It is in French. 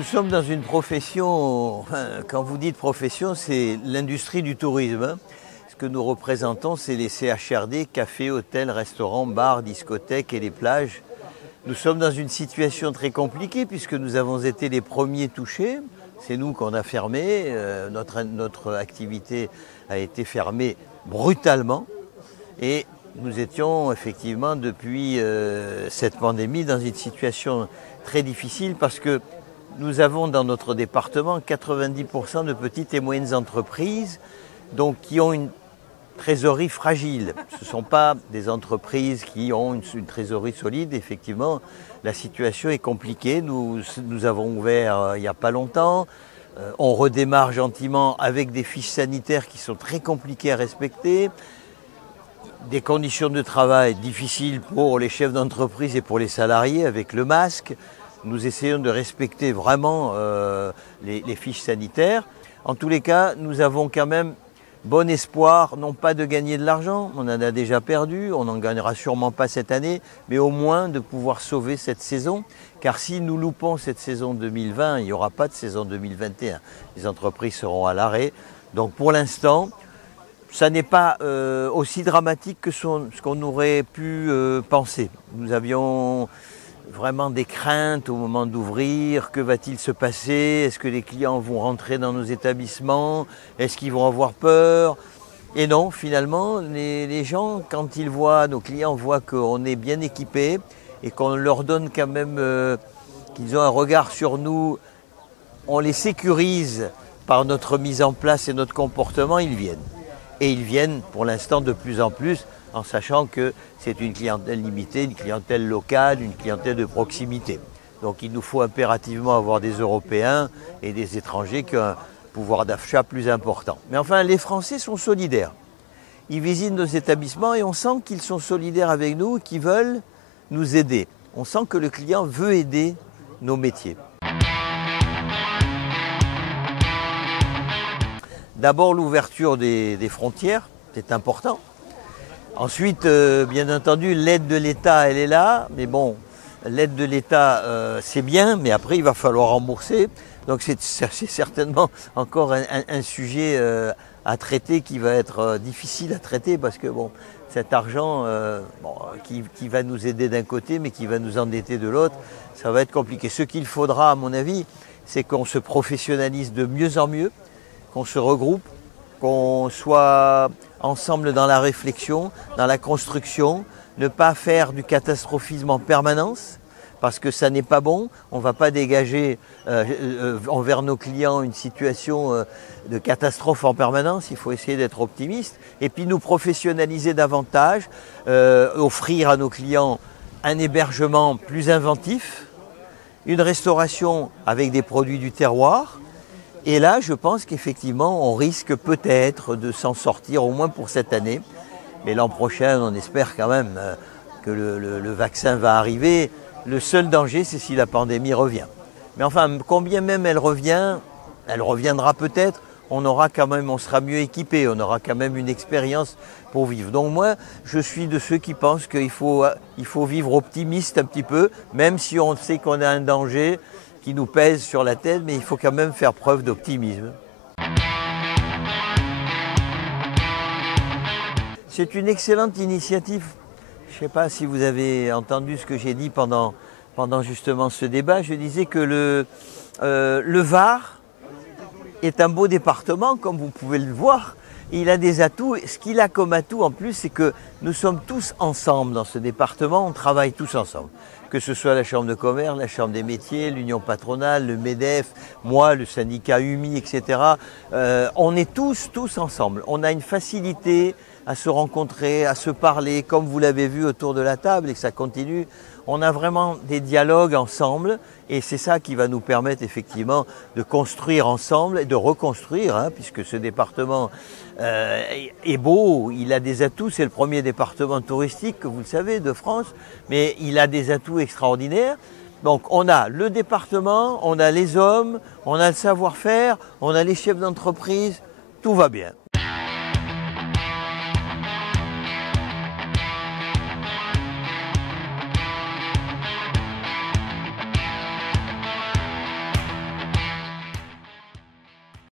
Nous sommes dans une profession, quand vous dites profession, c'est l'industrie du tourisme, hein. Ce que nous représentons, c'est les CHRD, cafés, hôtels, restaurants, bars, discothèques et les plages. Nous sommes dans une situation très compliquée puisque nous avons été les premiers touchés. C'est nous qu'on a fermé, notre activité a été fermée brutalement et nous étions effectivement depuis cette pandémie dans une situation très difficile parce que nous avons dans notre département 90% de petites et moyennes entreprises donc, qui ont une trésorerie fragile. Ce ne sont pas des entreprises qui ont une trésorerie solide. Effectivement, la situation est compliquée. Nous avons ouvert il n'y a pas longtemps. On redémarre gentiment avec des fiches sanitaires qui sont très compliquées à respecter. Des conditions de travail difficiles pour les chefs d'entreprise et pour les salariés avec le masque. Nous essayons de respecter vraiment les fiches sanitaires. En tous les cas, nous avons quand même bon espoir, non pas de gagner de l'argent, on en a déjà perdu, on n'en gagnera sûrement pas cette année, mais au moins de pouvoir sauver cette saison. Car si nous loupons cette saison 2020, il n'y aura pas de saison 2021. Les entreprises seront à l'arrêt. Donc pour l'instant, ça n'est pas aussi dramatique que ce qu'on aurait pu penser. Nous avions vraiment des craintes au moment d'ouvrir. Que va-t-il se passer? Est-ce que les clients vont rentrer dans nos établissements? Est-ce qu'ils vont avoir peur? Et non, finalement, les gens, quand ils voient, nos clients voient qu'on est bien équipés et qu'on leur donne quand même, qu'ils ont un regard sur nous, on les sécurise par notre mise en place et notre comportement, ils viennent. Et ils viennent pour l'instant de plus en plus en sachant que c'est une clientèle limitée, une clientèle locale, une clientèle de proximité. Donc il nous faut impérativement avoir des Européens et des étrangers qui ont un pouvoir d'achat plus important. Mais enfin, les Français sont solidaires. Ils visitent nos établissements et on sent qu'ils sont solidaires avec nous et qu'ils veulent nous aider. On sent que le client veut aider nos métiers. D'abord l'ouverture des frontières, c'est important. Ensuite, bien entendu, l'aide de l'État, elle est là. Mais bon, l'aide de l'État, c'est bien, mais après, il va falloir rembourser. Donc c'est certainement encore un sujet à traiter qui va être difficile à traiter parce que bon, cet argent qui va nous aider d'un côté, mais qui va nous endetter de l'autre, ça va être compliqué. Ce qu'il faudra, à mon avis, c'est qu'on se professionnalise de mieux en mieux, qu'on se regroupe, qu'on soit ensemble dans la réflexion, dans la construction, ne pas faire du catastrophisme en permanence, parce que ça n'est pas bon. On ne va pas dégager envers nos clients une situation de catastrophe en permanence. Il faut essayer d'être optimiste. Et puis nous professionnaliser davantage, offrir à nos clients un hébergement plus inventif, une restauration avec des produits du terroir. Et là, je pense qu'effectivement, on risque peut-être de s'en sortir, au moins pour cette année. Mais l'an prochain, on espère quand même que le vaccin va arriver. Le seul danger, c'est si la pandémie revient. Mais enfin, combien même elle reviendra peut-être, on sera mieux équipé, on aura quand même une expérience pour vivre. Donc moi, je suis de ceux qui pensent qu'il faut vivre optimiste un petit peu, même si on sait qu'on a un danger qui nous pèse sur la tête, mais il faut quand même faire preuve d'optimisme. C'est une excellente initiative. Je ne sais pas si vous avez entendu ce que j'ai dit pendant justement ce débat. Je disais que le Var est un beau département, comme vous pouvez le voir. Il a des atouts. Ce qu'il a comme atout en plus, c'est que nous sommes tous ensemble dans ce département, on travaille tous ensemble. Que ce soit la Chambre de commerce, la Chambre des métiers, l'Union patronale, le MEDEF, moi, le syndicat UMI, etc. On est tous ensemble. On a une facilité à se rencontrer, à se parler, comme vous l'avez vu autour de la table et que ça continue. On a vraiment des dialogues ensemble et c'est ça qui va nous permettre effectivement de construire ensemble et de reconstruire, puisque ce département est beau, il a des atouts, c'est le premier département touristique, que vous le savez, de France, mais il a des atouts extraordinaires. Donc on a le département, on a les hommes, on a le savoir-faire, on a les chefs d'entreprise, tout va bien.